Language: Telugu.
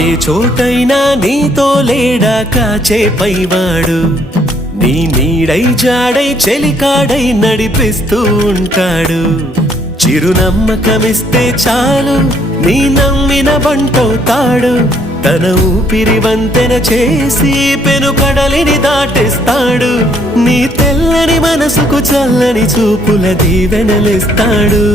ఏ చోటైనా నీతో లేడా కాచే పైవాడు, నీ నీడై జాడై చెలికాడై నడిపిస్తూ ఉంటాడు. చిరునమ్మకమిస్తే చాలు నీ నమ్మిన బంటవుతాడు, తన ఊపిరి వంతెన చేసి పెను కడలిని దాటిస్తాడు. నీ తెల్లని మనసుకు చల్లని చూపుల దీవెనలిస్తాడు.